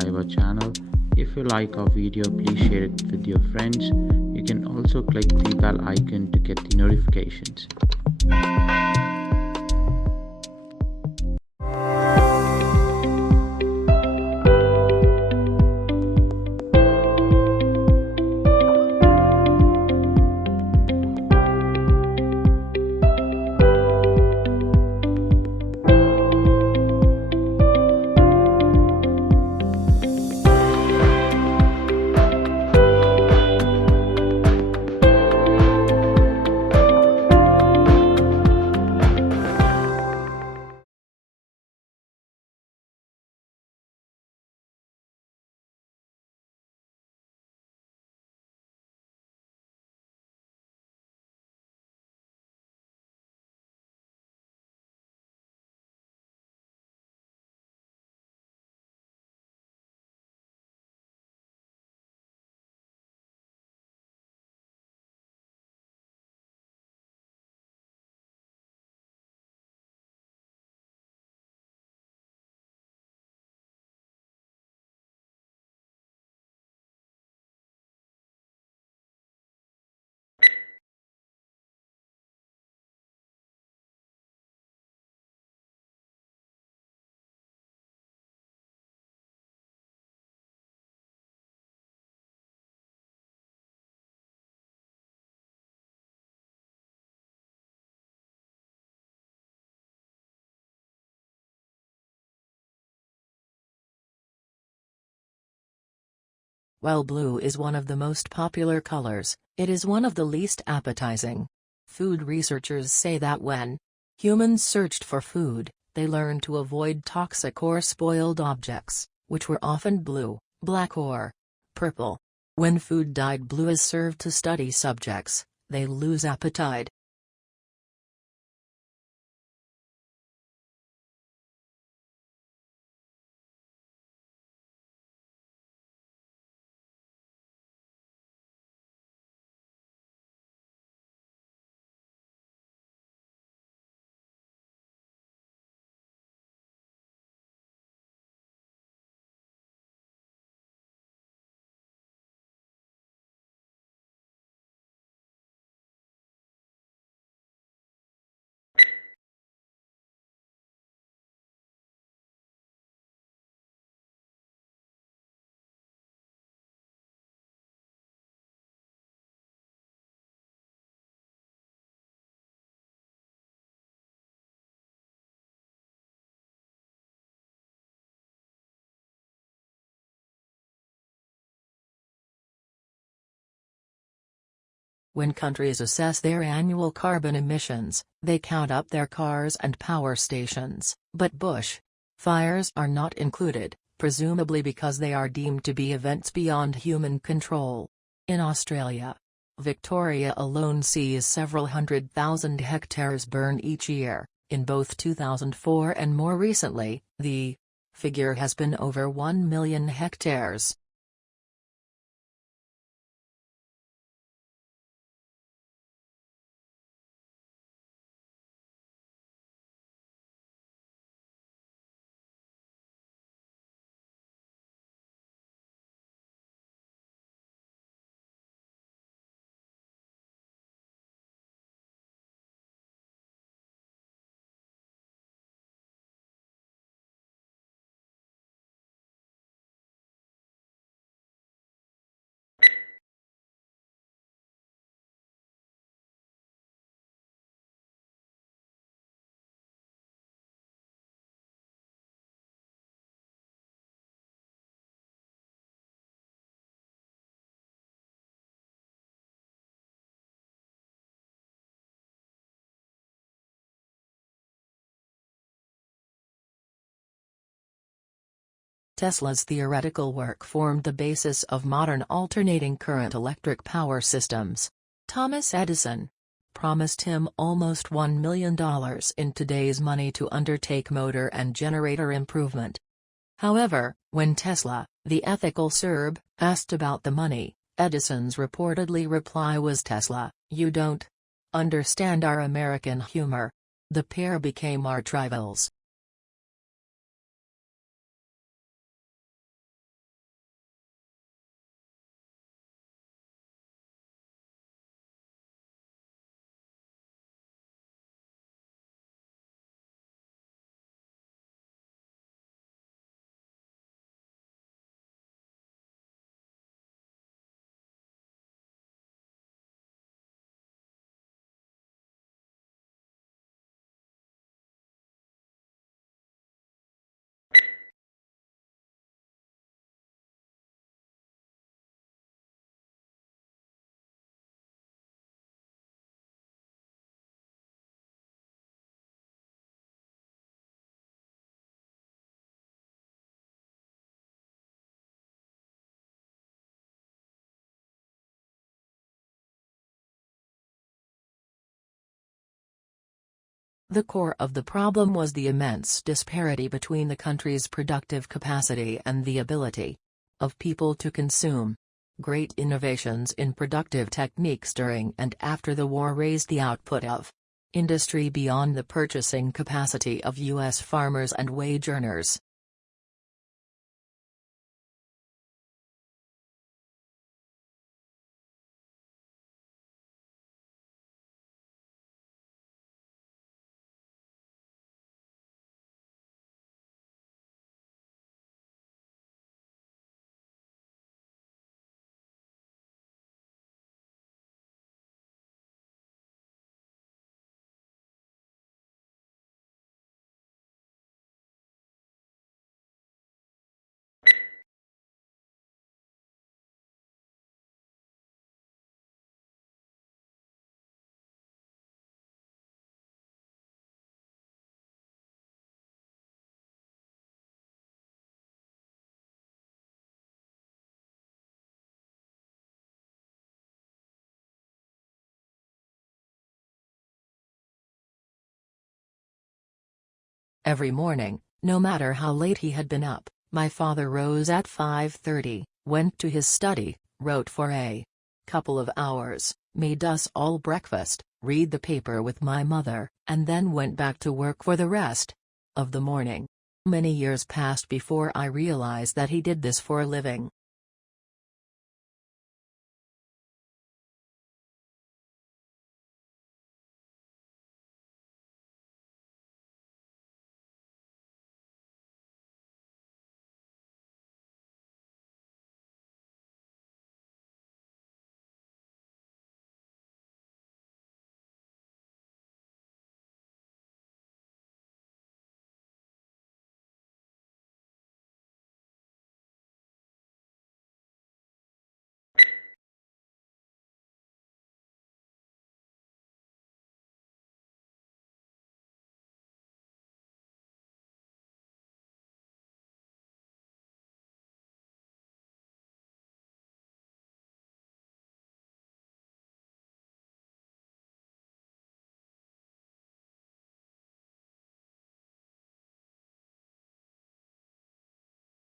subscribe our channel. If you like our video, please share it with your friends. You can also click the bell icon to get the notifications. While blue is one of the most popular colors, it is one of the least appetizing. Food researchers say that when humans searched for food, they learned to avoid toxic or spoiled objects, which were often blue, black or purple. When food dyed blue is served to study subjects, they lose appetite. When countries assess their annual carbon emissions, they count up their cars and power stations, but bush fires are not included, presumably because they are deemed to be events beyond human control. In Australia, Victoria alone sees several 100,000 hectares burn each year. In both 2004 and more recently, the figure has been over 1 million hectares. Tesla's theoretical work formed the basis of modern alternating current electric power systems. Thomas Edison promised him almost $1 million in today's money to undertake motor and generator improvement. However, when Tesla, the ethical Serb, asked about the money, Edison's reportedly reply was, "Tesla, you don't understand our American humor." The pair became arch rivals. The core of the problem was the immense disparity between the country's productive capacity and the ability of people to consume. Great innovations in productive techniques during and after the war raised the output of industry beyond the purchasing capacity of U.S. farmers and wage earners. Every morning, no matter how late he had been up, my father rose at 5:30, went to his study, wrote for a couple of hours, made us all breakfast, read the paper with my mother, and then went back to work for the rest of the morning. Many years passed before I realized that he did this for a living.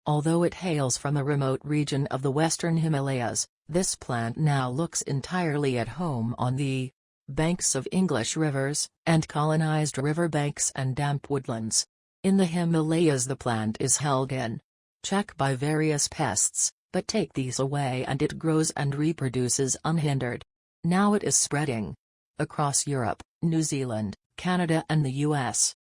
Although it hails from a remote region of the western Himalayas, this plant now looks entirely at home on the banks of English rivers, and colonized river banks and damp woodlands. In the Himalayas the plant is held in check by various pests, but take these away and it grows and reproduces unhindered. Now it is spreading across Europe, New Zealand, Canada and the US.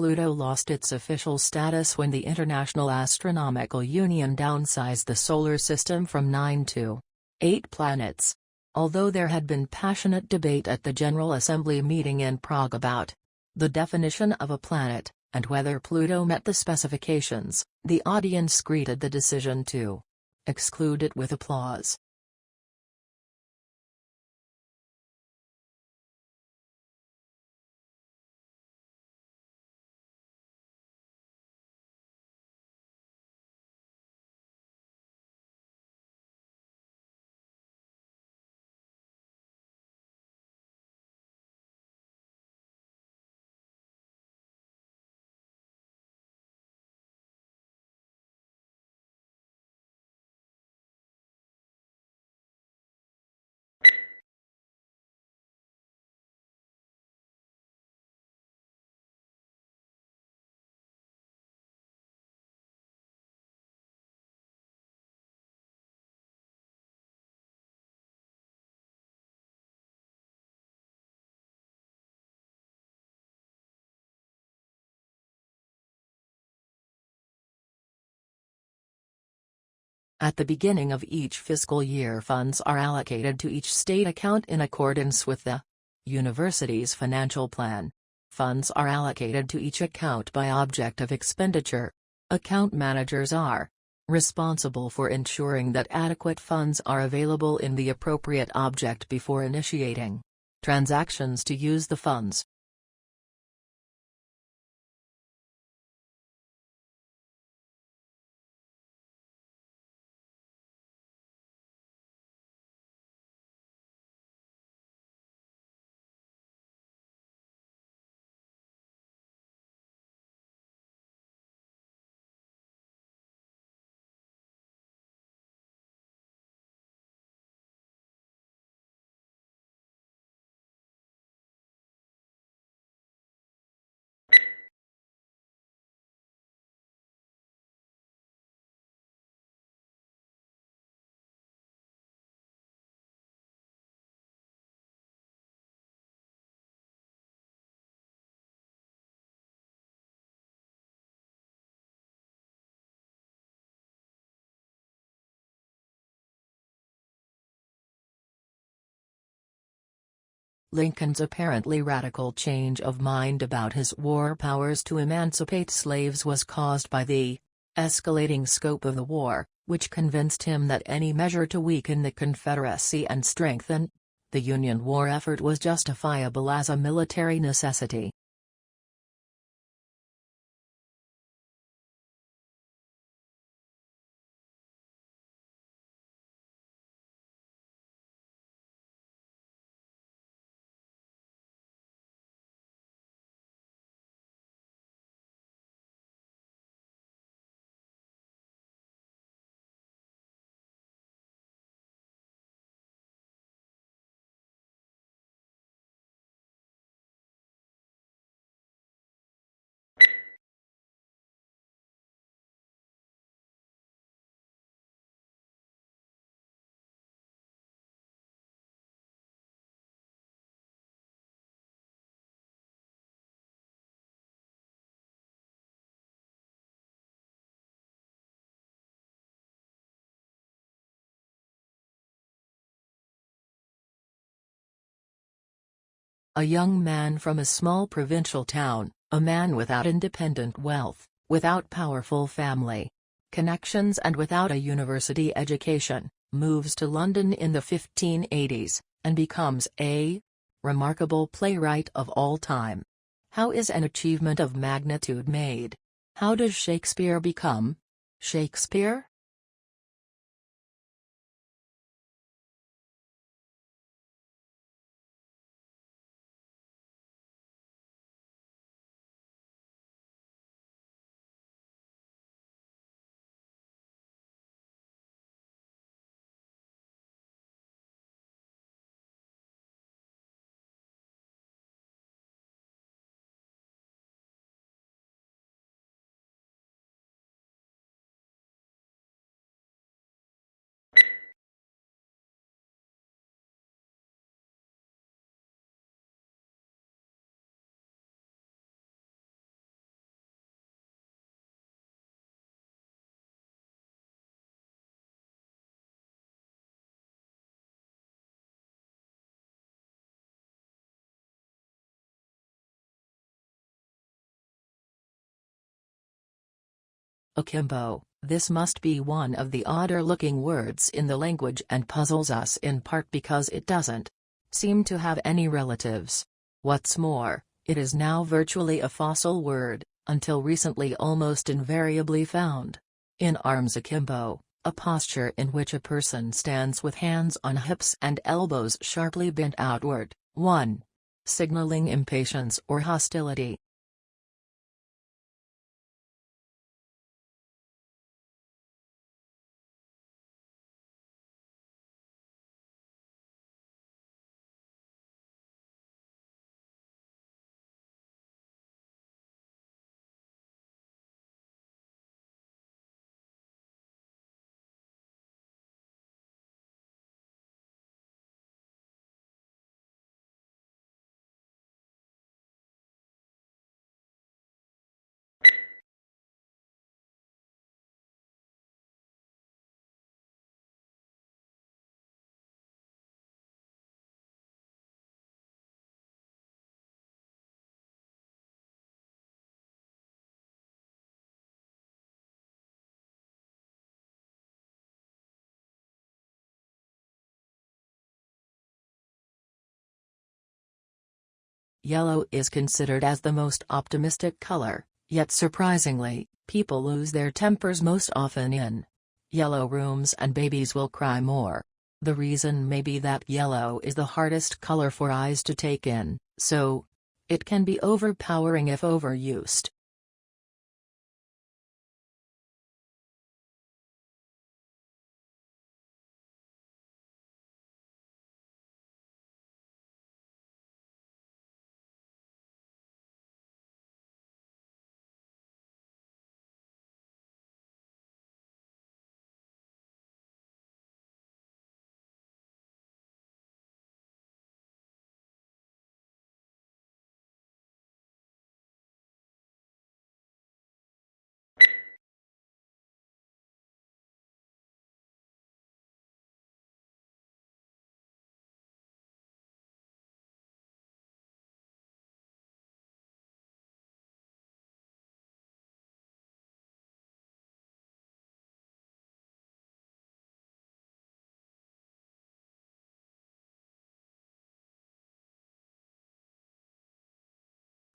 Pluto lost its official status when the International Astronomical Union downsized the Solar System from 9 to 8 planets. Although there had been passionate debate at the General Assembly meeting in Prague about the definition of a planet, and whether Pluto met the specifications, the audience greeted the decision to exclude it with applause. At the beginning of each fiscal year, funds are allocated to each state account in accordance with the university's financial plan. Funds are allocated to each account by object of expenditure. Account managers are responsible for ensuring that adequate funds are available in the appropriate object before initiating transactions to use the funds. Lincoln's apparently radical change of mind about his war powers to emancipate slaves was caused by the escalating scope of the war, which convinced him that any measure to weaken the Confederacy and strengthen the Union war effort was justifiable as a military necessity. A young man from a small provincial town, a man without independent wealth, without powerful family connections and without a university education, moves to London in the 1580s, and becomes a remarkable playwright of all time. How is an achievement of magnitude made? How does Shakespeare become Shakespeare? Akimbo, this must be one of the odder-looking words in the language and puzzles us in part because it doesn't seem to have any relatives. What's more, it is now virtually a fossil word, until recently almost invariably found in arms akimbo, a posture in which a person stands with hands on hips and elbows sharply bent outward, signaling impatience or hostility. Yellow is considered as the most optimistic color, yet surprisingly, people lose their tempers most often in yellow rooms and babies will cry more. The reason may be that yellow is the hardest color for eyes to take in, so it can be overpowering if overused.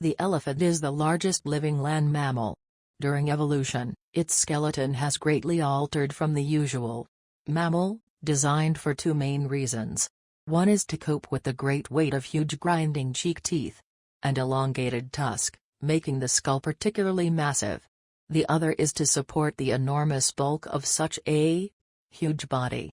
The elephant is the largest living land mammal. During evolution, its skeleton has greatly altered from the usual mammal, designed for two main reasons. One is to cope with the great weight of huge grinding cheek teeth and elongated tusk, making the skull particularly massive. The other is to support the enormous bulk of such a huge body.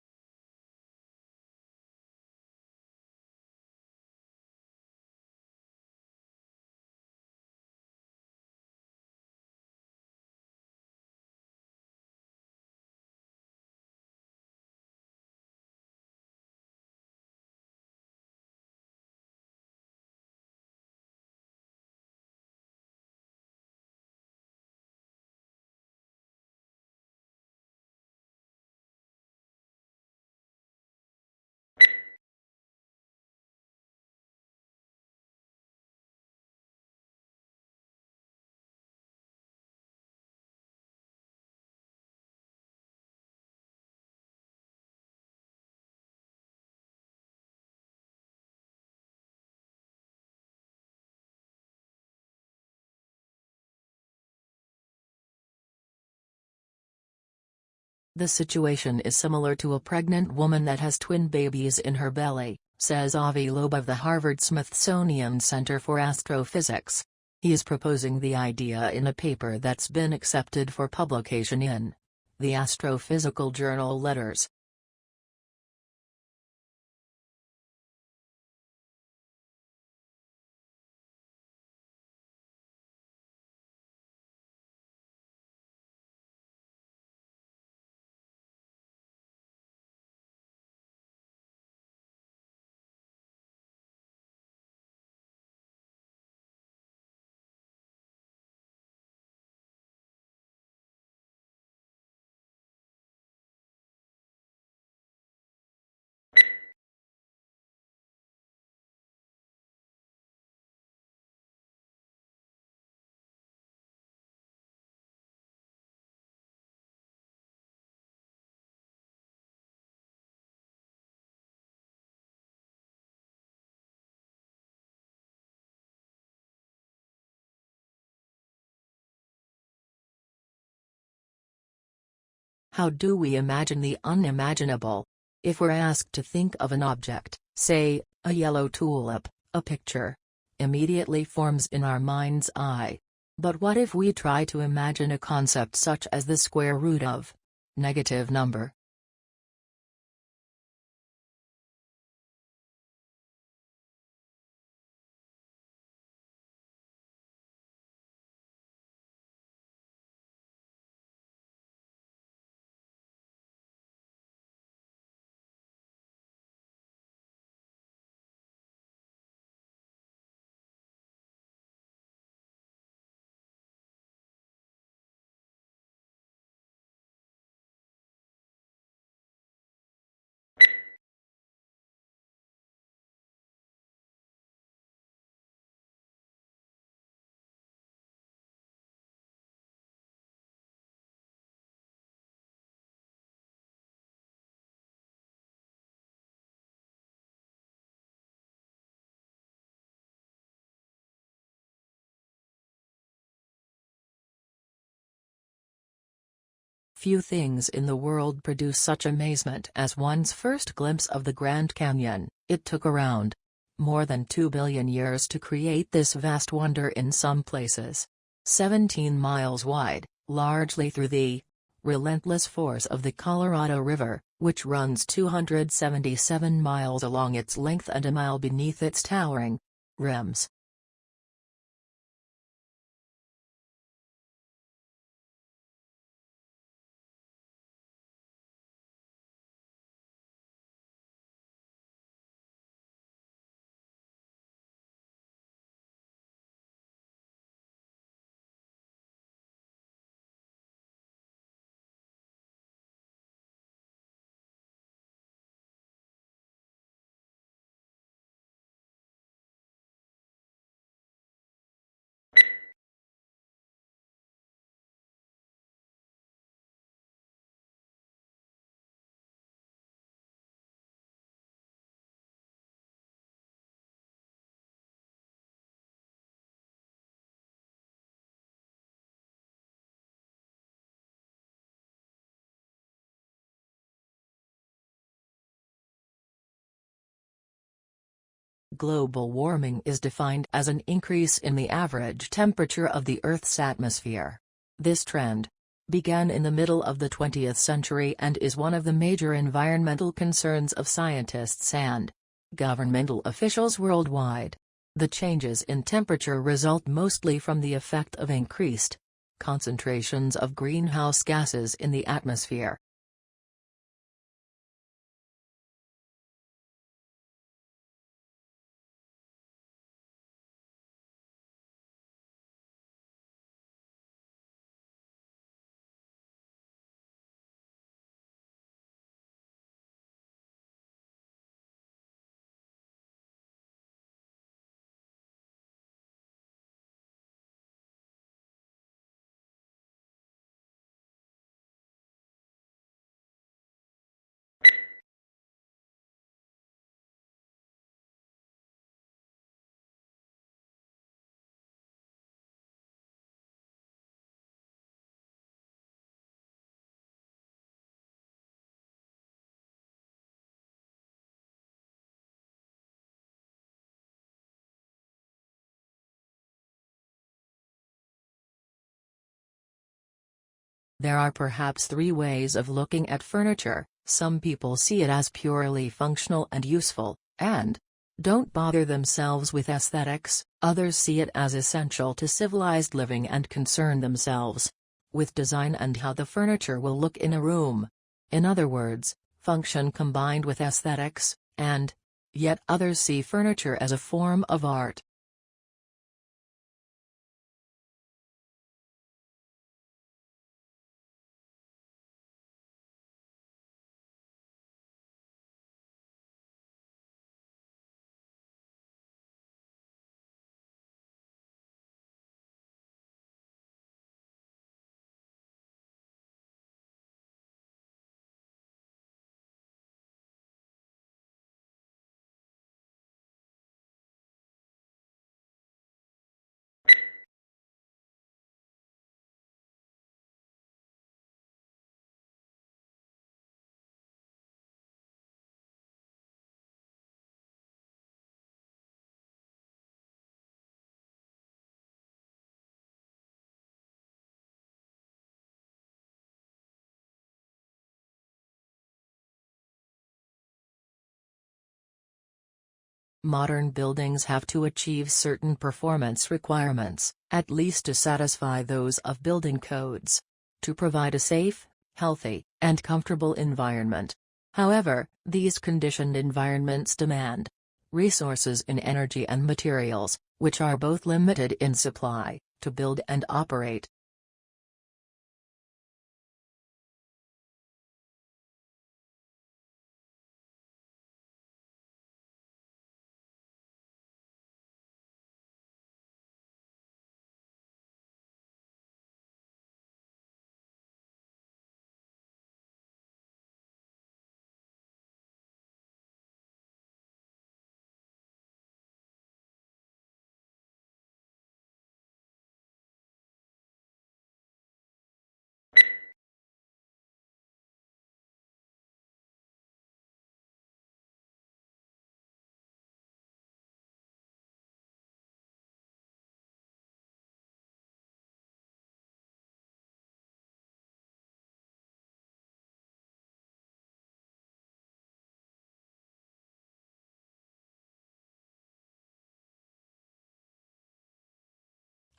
The situation is similar to a pregnant woman that has twin babies in her belly, says 𝗍𝗶𝗰𝗶 of the Harvard-Smithsonian Center for Astrophysics. He is proposing the idea in a paper that's been accepted for publication in the Astrophysical Journal Letters. How do we imagine the unimaginable? If we're asked to think of an object, say, a yellow tulip, a picture immediately forms in our mind's eye. But what if we try to imagine a concept such as the square root of negative number? Few things in the world produce such amazement as one's first glimpse of the Grand Canyon. It took around more than 2 billion years to create this vast wonder, in some places 17 miles wide, largely through the relentless force of the Colorado River, which runs 277 miles along its length and a mile beneath its towering rims. Global warming is defined as an increase in the average temperature of the Earth's atmosphere. This trend began in the middle of the 20th century and is one of the major environmental concerns of scientists and governmental officials worldwide. The changes in temperature result mostly from the effect of increased concentrations of greenhouse gases in the atmosphere. There are perhaps 3 ways of looking at furniture. Some people see it as purely functional and useful, and don't bother themselves with aesthetics. Others see it as essential to civilized living and concern themselves with design and how the furniture will look in a room. In other words, function combined with aesthetics, and yet others see furniture as a form of art. Modern buildings have to achieve certain performance requirements, at least to satisfy those of building codes, to provide a safe, healthy, and comfortable environment. However, these conditioned environments demand resources in energy and materials, which are both limited in supply, to build and operate.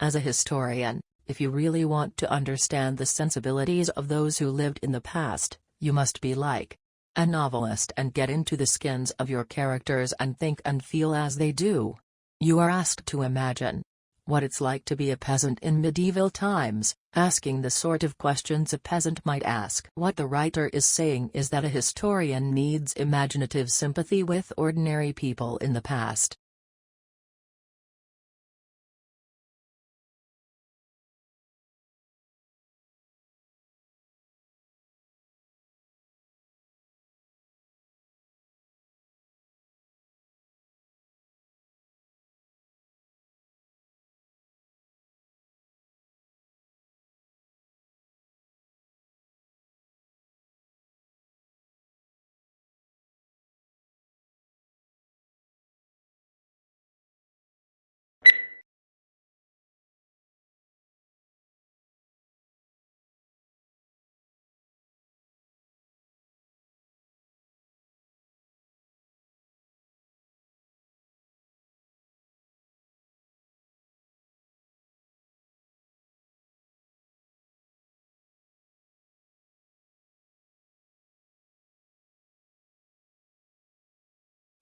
As a historian, if you really want to understand the sensibilities of those who lived in the past, you must be like a novelist and get into the skins of your characters and think and feel as they do. You are asked to imagine what it's like to be a peasant in medieval times, asking the sort of questions a peasant might ask. What the writer is saying is that a historian needs imaginative sympathy with ordinary people in the past.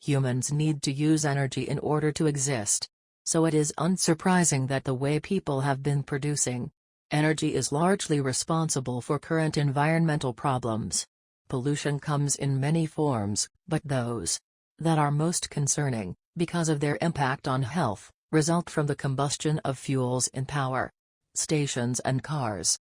Humans need to use energy in order to exist. So it is unsurprising that the way people have been producing energy is largely responsible for current environmental problems. Pollution comes in many forms, but those that are most concerning, because of their impact on health, result from the combustion of fuels in power stations and cars.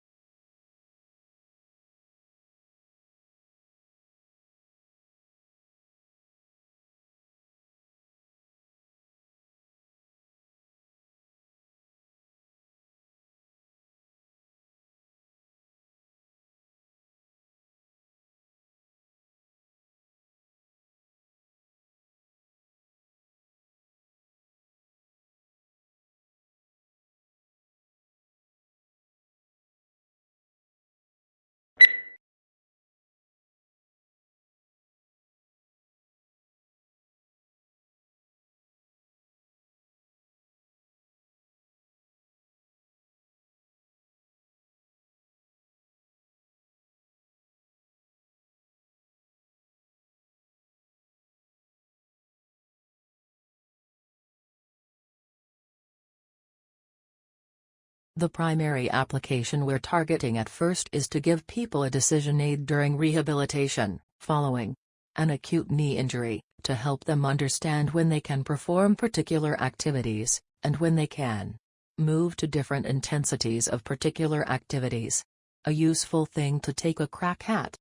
The primary application we're targeting at first is to give people a decision aid during rehabilitation, following an acute knee injury, to help them understand when they can perform particular activities, and when they can move to different intensities of particular activities. A useful thing to take a crack at.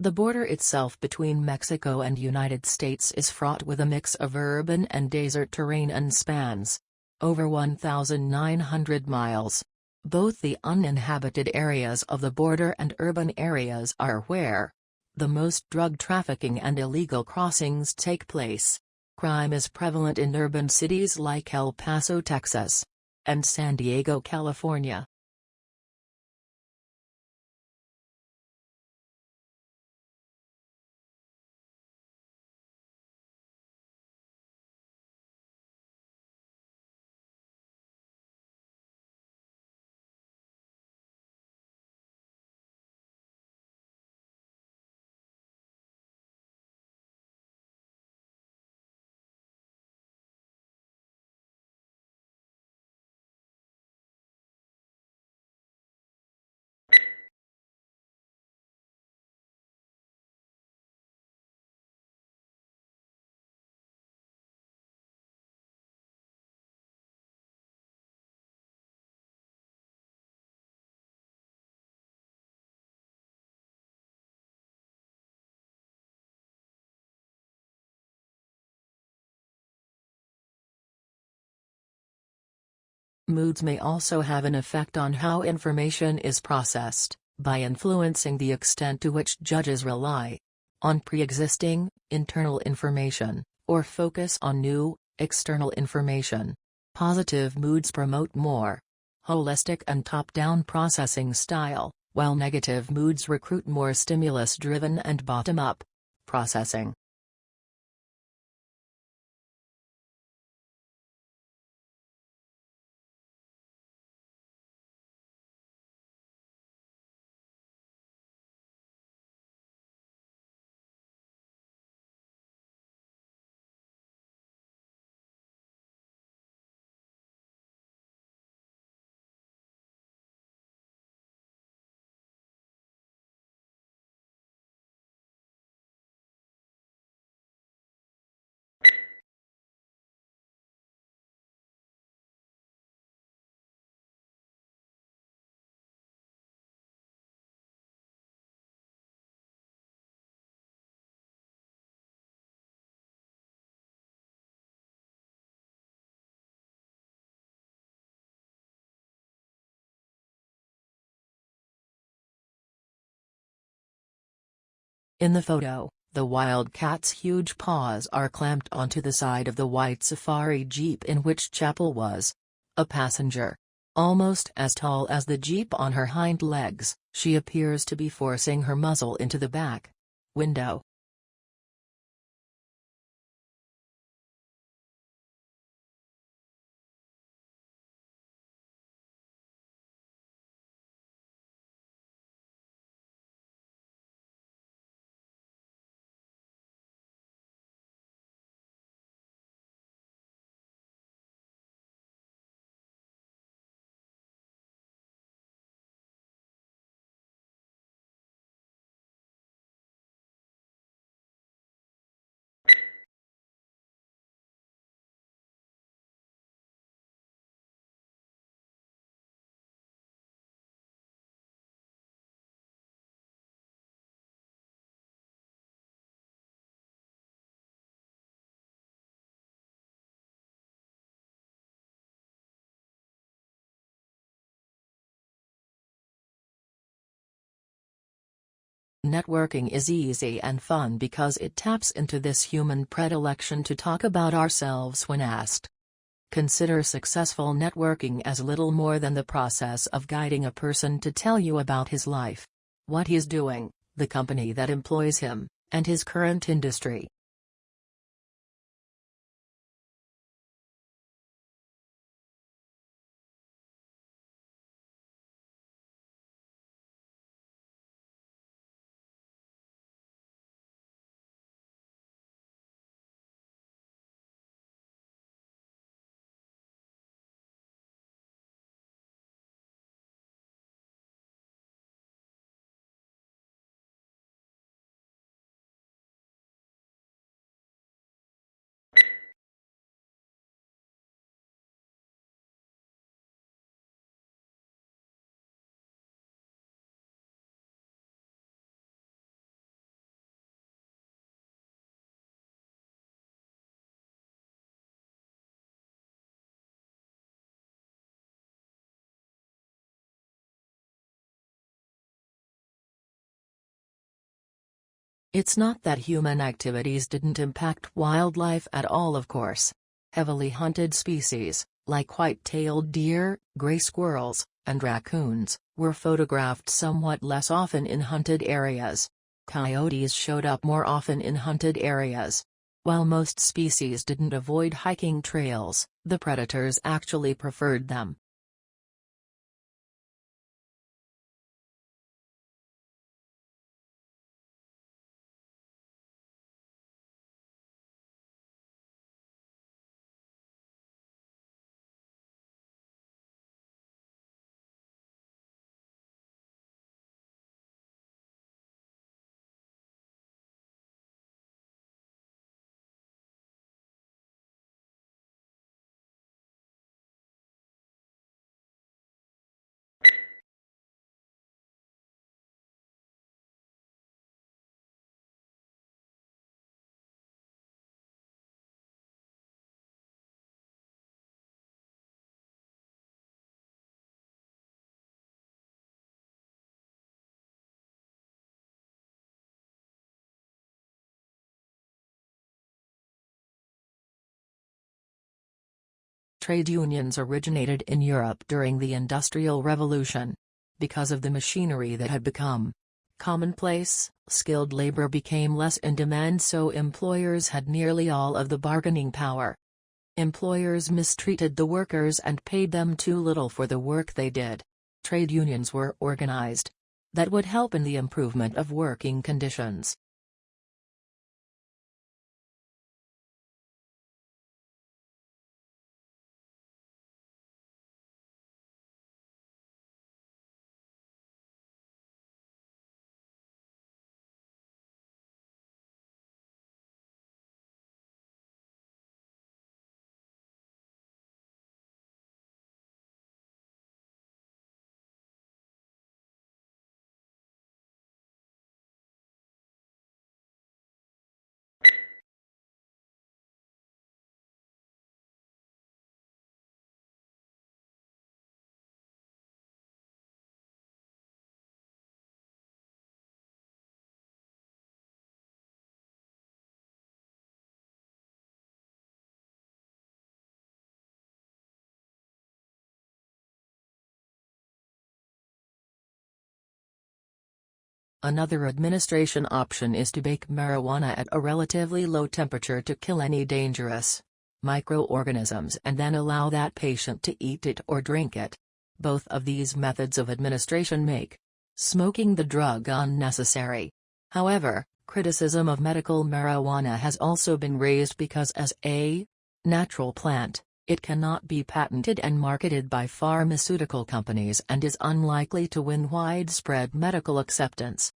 The border itself between Mexico and United States is fraught with a mix of urban and desert terrain and spans over 1,900 miles. Both the uninhabited areas of the border and urban areas are where the most drug trafficking and illegal crossings take place. Crime is prevalent in urban cities like El Paso, Texas, and San Diego, California. moods may also have an effect on how information is processed, by influencing the extent to which judges rely on pre-existing, internal information, or focus on new, external information. Positive moods promote more holistic and top-down processing style, while negative moods recruit more stimulus-driven and bottom-up processing. In the photo, the wild cat's huge paws are clamped onto the side of the white safari jeep in which Ch@ēl was a passenger. Almost as tall as the jeep on her hind legs, she appears to be forcing her muzzle into the back window. Networking is easy and fun because it taps into this human predilection to talk about ourselves when asked. Consider successful networking as little more than the process of guiding a person to tell you about his life, what he's doing, the company that employs him, and his current industry. It's not that human activities didn't impact wildlife at all, of course. Heavily hunted species, like white-tailed deer, gray squirrels, and raccoons, were photographed somewhat less often in hunted areas. Coyotes showed up more often in hunted areas. While most species didn't avoid hiking trails, the predators actually preferred them. Trade unions originated in Europe during the Industrial Revolution. Because of the machinery that had become commonplace, skilled labor became less in demand, so employers had nearly all of the bargaining power. Employers mistreated the workers and paid them too little for the work they did. Trade unions were organized. That would help in the improvement of working conditions. Another administration option is to bake marijuana at a relatively low temperature to kill any dangerous microorganisms and then allow that patient to eat it or drink it. Both of these methods of administration make smoking the drug unnecessary. However, criticism of medical marijuana has also been raised because as a natural plant, it cannot be patented and marketed by pharmaceutical companies and is unlikely to win widespread medical acceptance.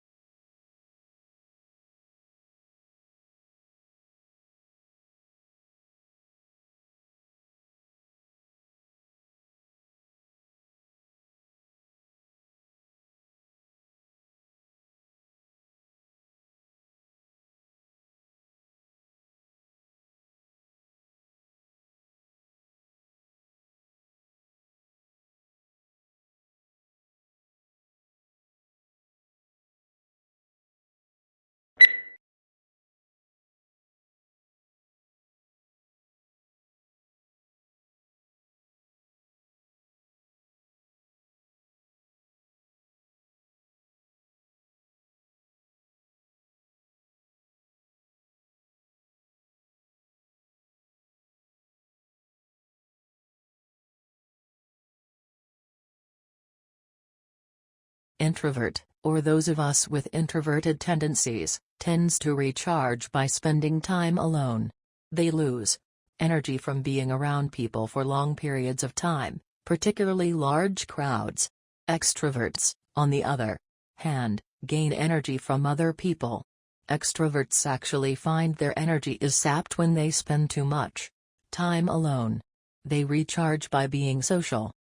Introvert, or those of us with introverted tendencies, tends to recharge by spending time alone. They lose energy from being around people for long periods of time, particularly large crowds. Extroverts, on the other hand, gain energy from other people. Extroverts actually find their energy is sapped when they spend too much time alone. They recharge by being social.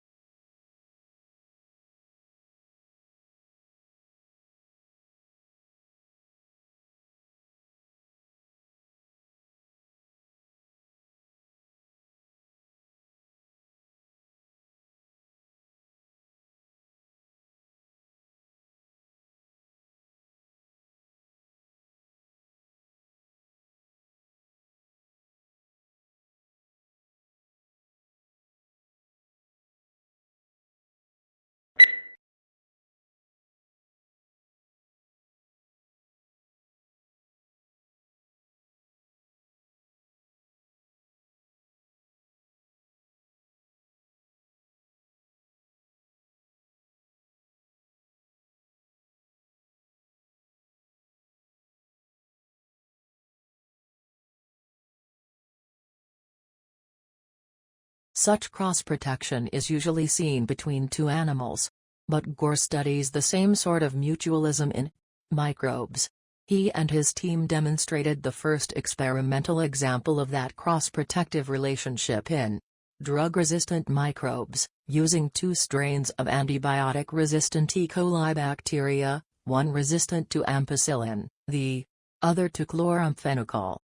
Such cross-protection is usually seen between two animals. But Gore studies the same sort of mutualism in microbes. He and his team demonstrated the first experimental example of that cross-protective relationship in drug-resistant microbes, using two strains of antibiotic-resistant E. coli bacteria, one resistant to ampicillin, the other to chloramphenicol.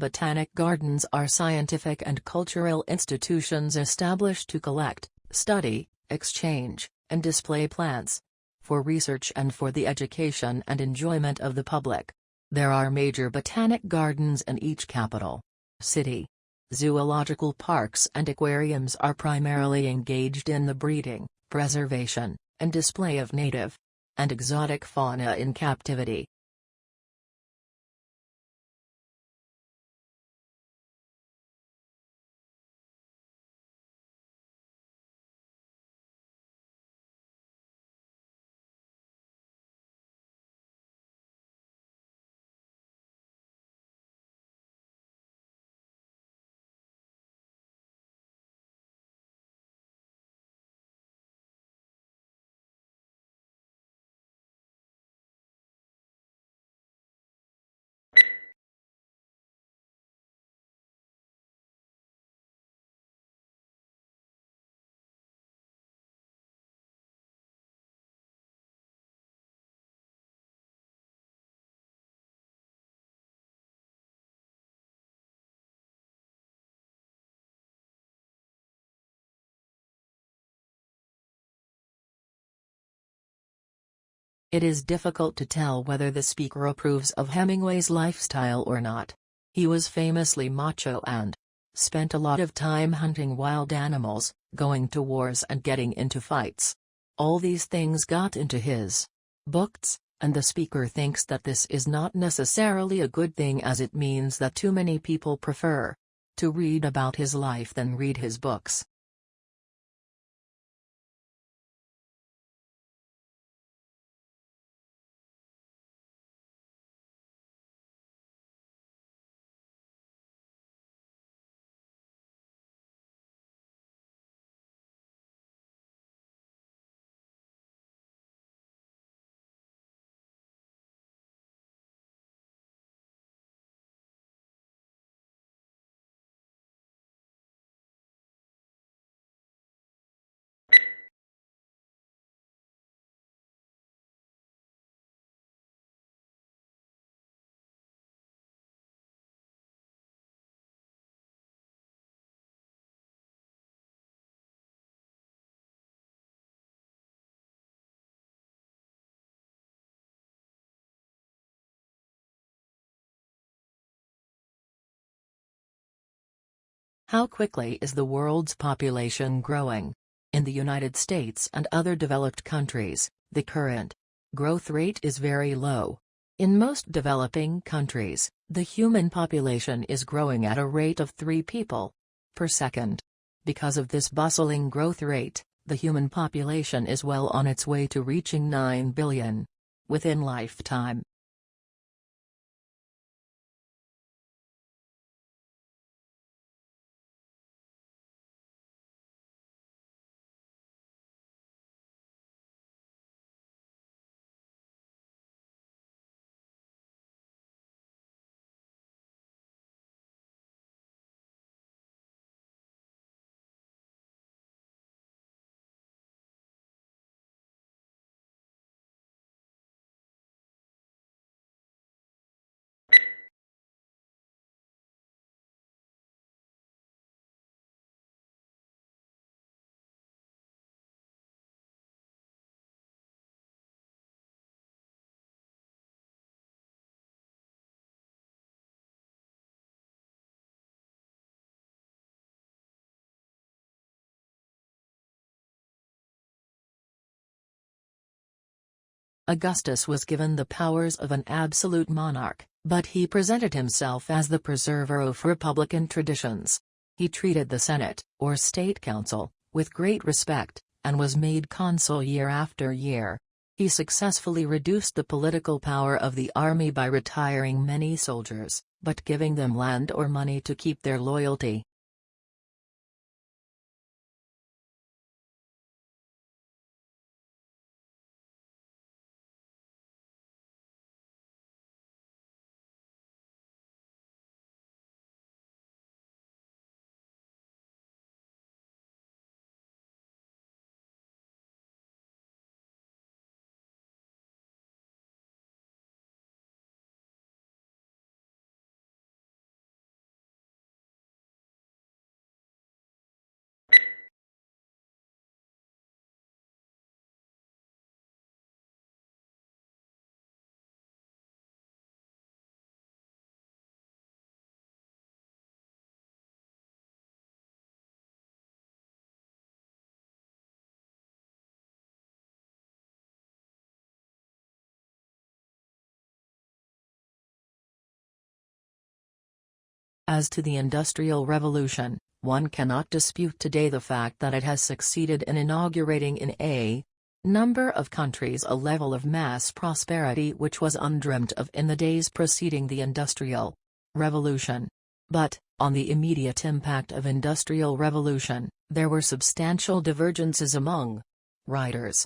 Botanic gardens are scientific and cultural institutions established to collect, study, exchange, and display plants for research and for the education and enjoyment of the public. There are major botanic gardens in each capital city. Zoological parks and aquariums are primarily engaged in the breeding, preservation, and display of native and exotic fauna in captivity. It is difficult to tell whether the speaker approves of Hemingway's lifestyle or not. He was famously macho and spent a lot of time hunting wild animals, going to wars and getting into fights. All these things got into his books, and the speaker thinks that this is not necessarily a good thing, as it means that too many people prefer to read about his life than read his books. How quickly is the world's population growing? In the United States and other developed countries, the current growth rate is very low. In most developing countries, the human population is growing at a rate of 3 people per second. Because of this bustling growth rate, the human population is well on its way to reaching 9 billion within lifetime. Augustus was given the powers of an absolute monarch, but he presented himself as the preserver of republican traditions. He treated the Senate, or State Council, with great respect, and was made consul year after year. He successfully reduced the political power of the army by retiring many soldiers, but giving them land or money to keep their loyalty. As to the Industrial Revolution, one cannot dispute today the fact that it has succeeded in inaugurating in a number of countries a level of mass prosperity which was undreamt of in the days preceding the Industrial Revolution. But, on the immediate impact of Industrial Revolution, there were substantial divergences among writers.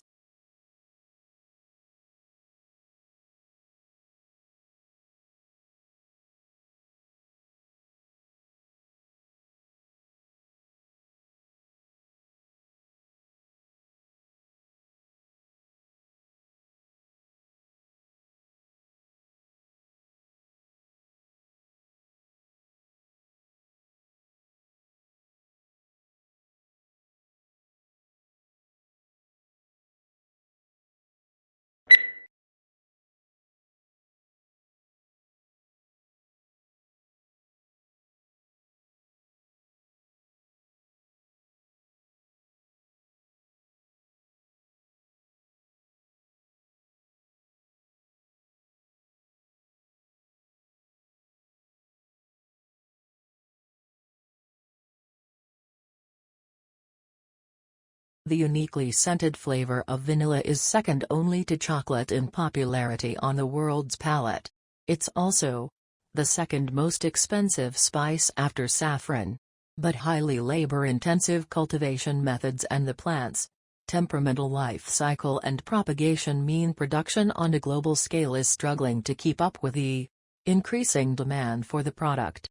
The uniquely scented flavor of vanilla is second only to chocolate in popularity on the world's palate. It's also the second most expensive spice after saffron. But highly labor-intensive cultivation methods and the plant's temperamental life cycle and propagation mean production on a global scale is struggling to keep up with the increasing demand for the product.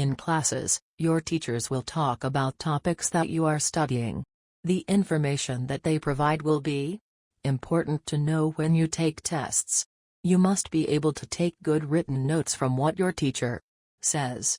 In classes, your teachers will talk about topics that you are studying. The information that they provide will be important to know when you take tests. You must be able to take good written notes from what your teacher says.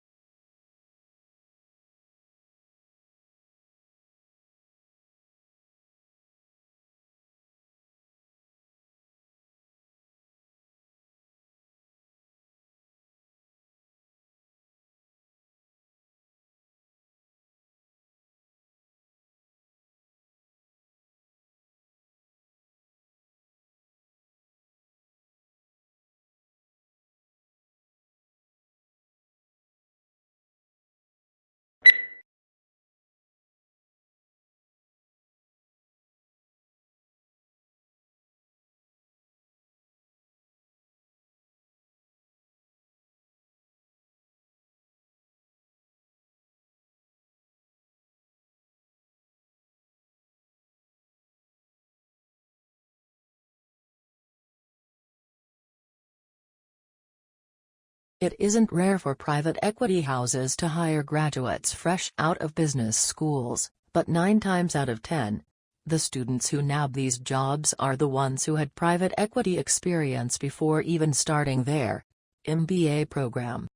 It isn't rare for private equity houses to hire graduates fresh out of business schools, but 9 times out of 10, the students who nab these jobs are the ones who had private equity experience before even starting their MBA program.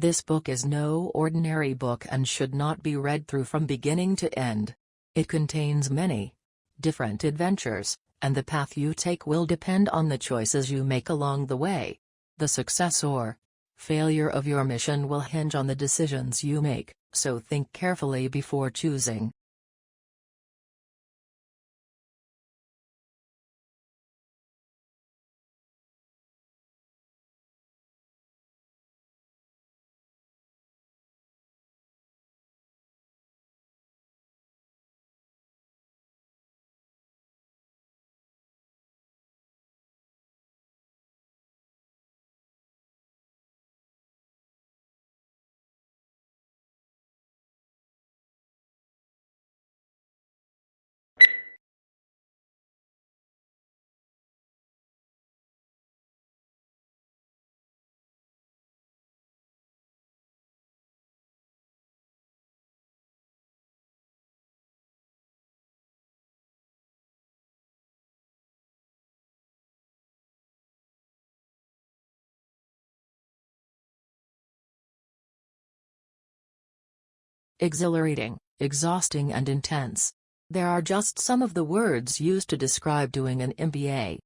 This book is no ordinary book and should not be read through from beginning to end. It contains many different adventures, and the path you take will depend on the choices you make along the way. The success or failure of your mission will hinge on the decisions you make, so think carefully before choosing. Exhilarating, exhausting and intense. There are just some of the words used to describe doing an MBA.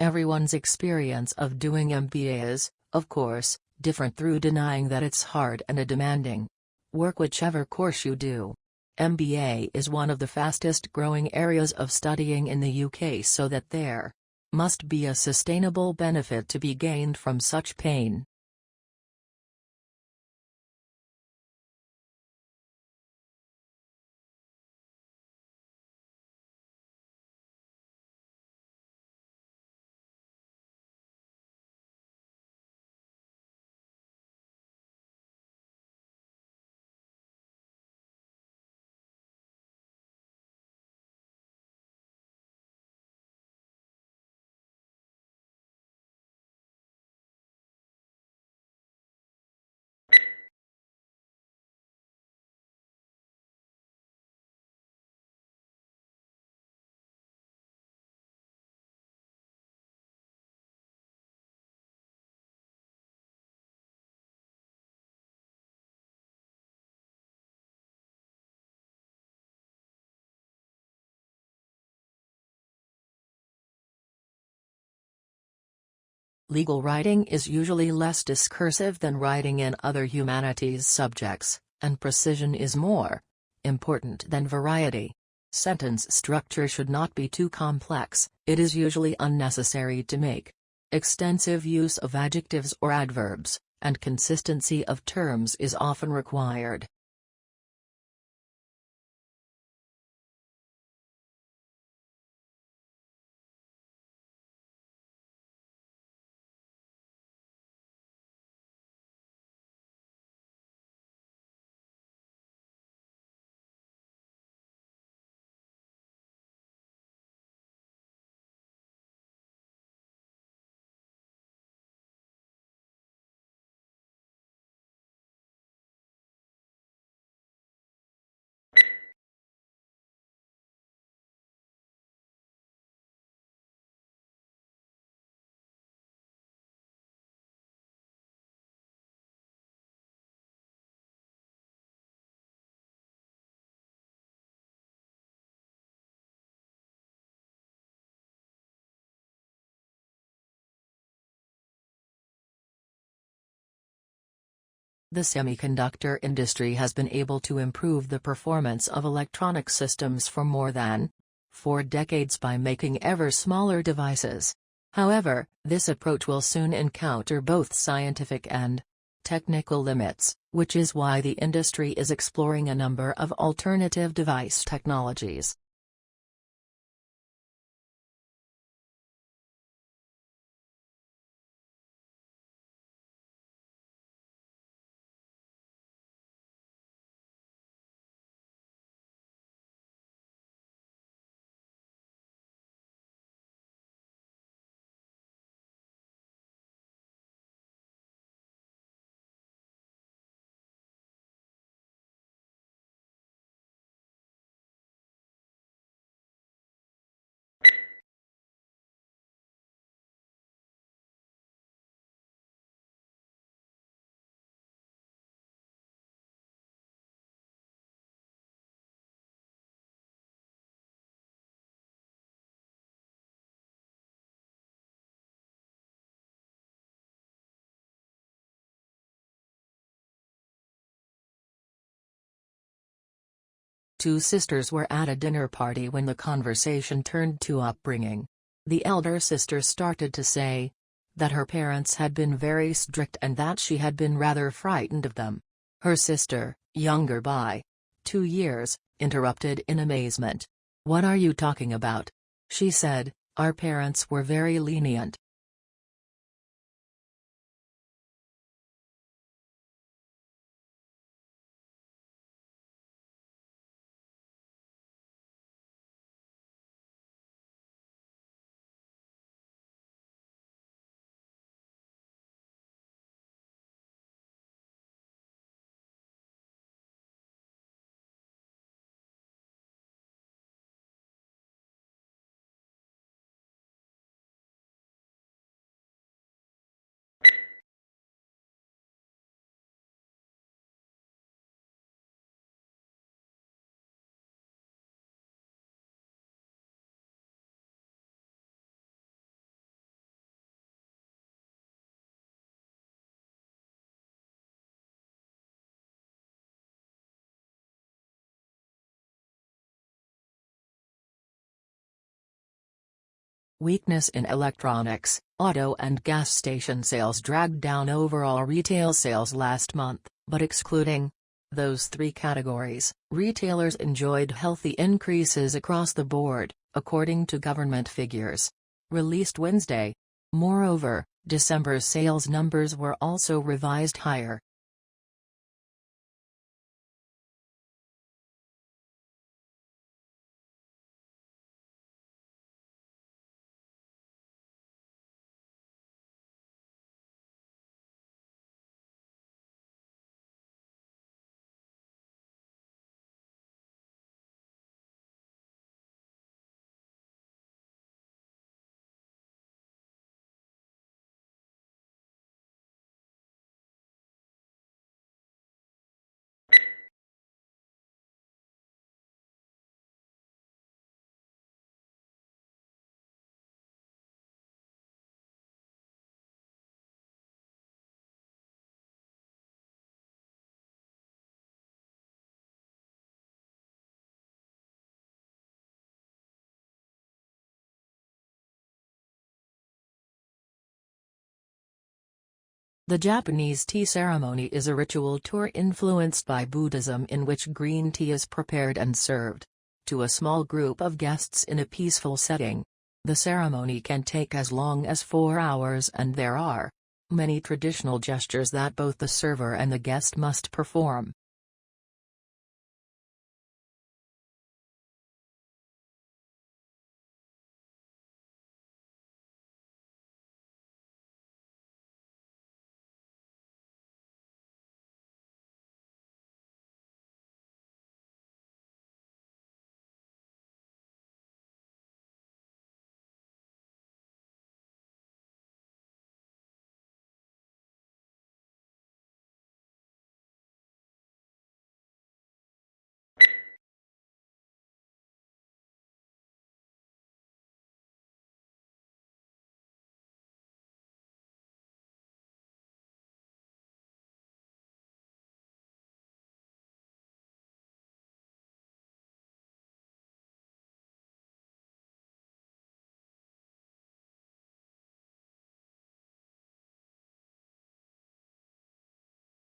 Everyone's experience of doing MBA is, of course, different through denying that it's hard and demanding. Work whichever course you do. MBA is one of the fastest growing areas of studying in the UK, so that there must be a sustainable benefit to be gained from such pain. Legal writing is usually less discursive than writing in other humanities subjects, and precision is more important than variety. Sentence structure should not be too complex. It is usually unnecessary to make extensive use of adjectives or adverbs, and consistency of terms is often required. The semiconductor industry has been able to improve the performance of electronic systems for more than 4 decades by making ever smaller devices. However, this approach will soon encounter both scientific and technical limits, which is why the industry is exploring a number of alternative device technologies. Two sisters were at a dinner party when the conversation turned to upbringing. The elder sister started to say that her parents had been very strict and that she had been rather frightened of them. Her sister, younger by 2 years, interrupted in amazement. "What are you talking about?" she said. "Our parents were very lenient." Weakness in electronics, auto and gas station sales dragged down overall retail sales last month, but excluding those three categories, retailers enjoyed healthy increases across the board, according to government figures released Wednesday. Moreover, December's sales numbers were also revised higher. The Japanese tea ceremony is a ritual tour influenced by Buddhism in which green tea is prepared and served to a small group of guests in a peaceful setting. The ceremony can take as long as 4 hours and there are many traditional gestures that both the server and the guest must perform.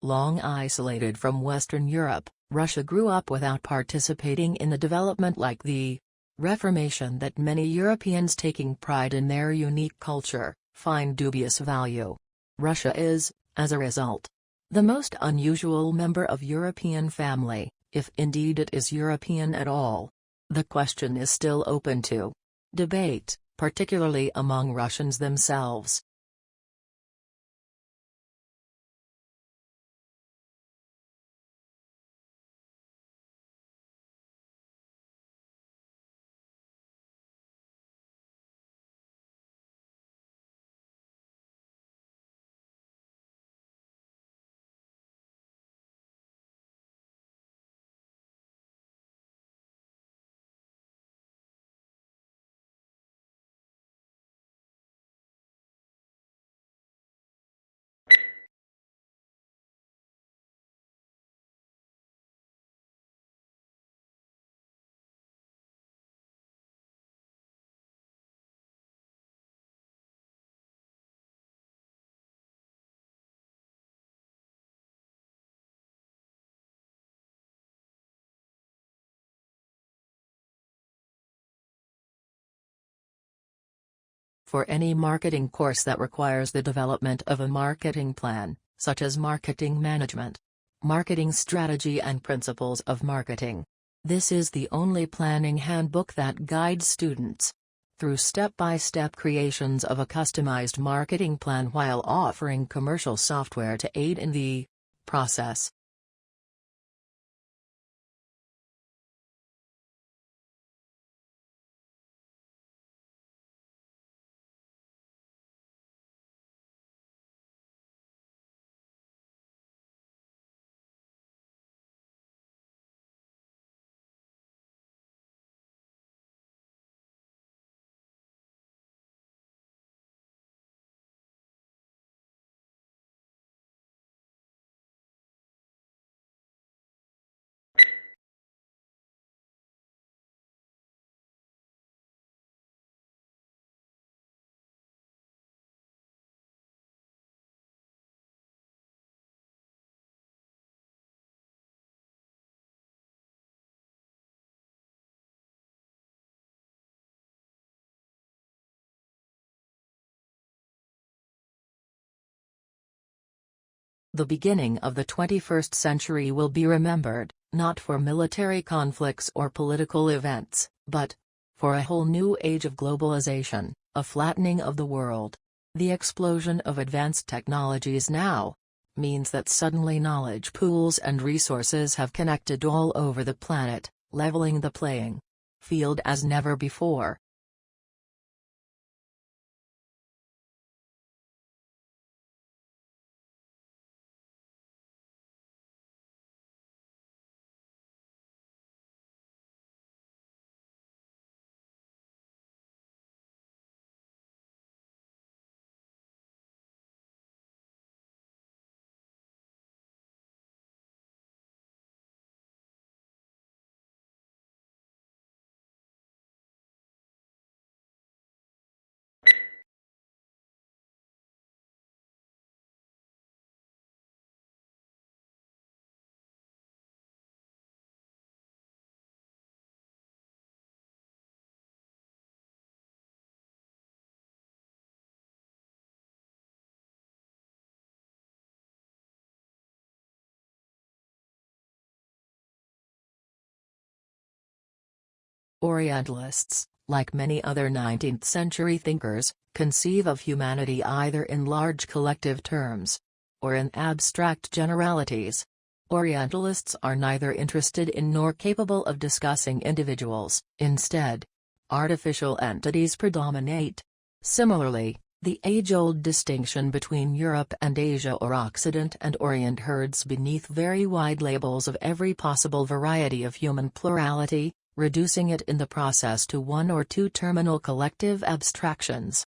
Long isolated from Western Europe, Russia grew up without participating in the development like the Reformation that many Europeans taking pride in their unique culture, find dubious value. Russia is, as a result, the most unusual member of European family, if indeed it is European at all. The question is still open to debate, particularly among Russians themselves. For any marketing course that requires the development of a marketing plan, such as marketing management, marketing strategy and principles of marketing. This is the only planning handbook that guides students through step-by-step creations of a customized marketing plan while offering commercial software to aid in the process. The beginning of the 21st century will be remembered, not for military conflicts or political events, but for a whole new age of globalization, a flattening of the world. The explosion of advanced technologies now means that suddenly knowledge pools and resources have connected all over the planet, leveling the playing field as never before. Orientalists, like many other 19th-century thinkers, conceive of humanity either in large collective terms or in abstract generalities. Orientalists are neither interested in nor capable of discussing individuals. Instead, artificial entities predominate. Similarly, the age-old distinction between Europe and Asia or Occident and Orient herds beneath very wide labels of every possible variety of human plurality, reducing it in the process to one or two terminal collective abstractions.